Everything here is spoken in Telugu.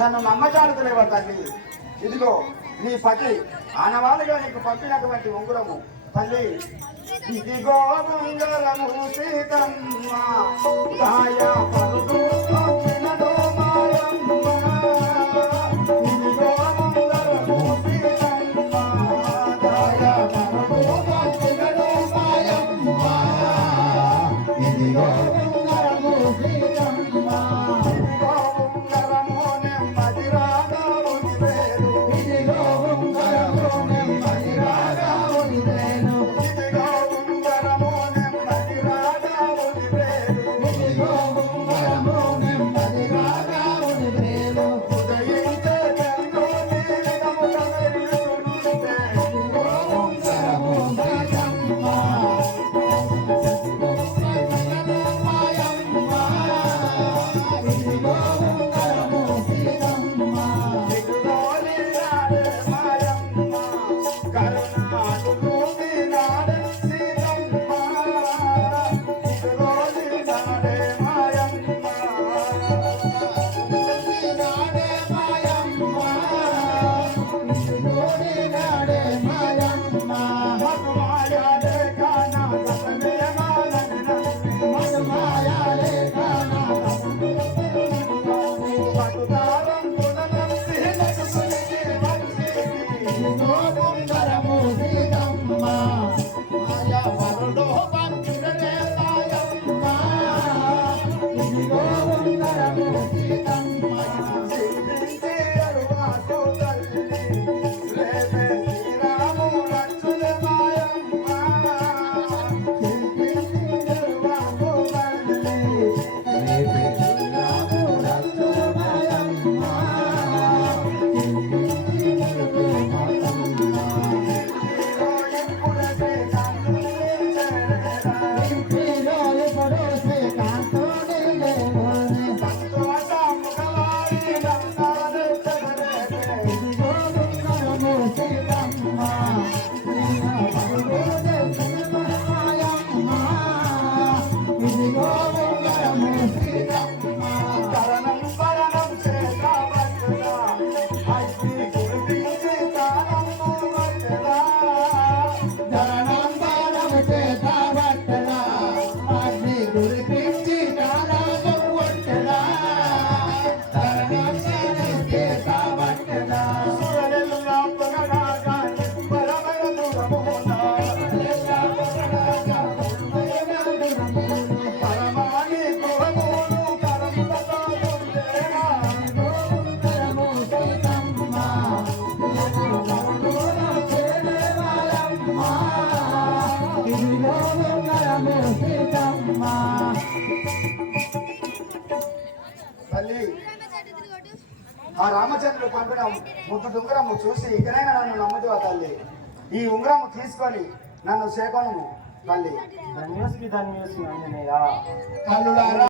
నన్ను నమ్మజాలతలేవా తల్లి? ఇదిగో నీ పతి ఆనవాళ్ళుగా నీకు పంపినటువంటి ఉంగురము. తల్లి ఇదిగో ఉంగరము సీతమ్మ. దాయ పరుడు పంపినదో మాయమ్మ. తల్లి ఆ రామచంద్రుడు పంపిన ముద్దు ఉంగరము చూసి ఇకనైనా నన్ను నమ్ముతావా తల్లి? ఈ ఉంగరము తీసుకొని నన్ను సేకొనము తల్లి. ధన్యోస్మి ధన్యోస్మి కల్లులారా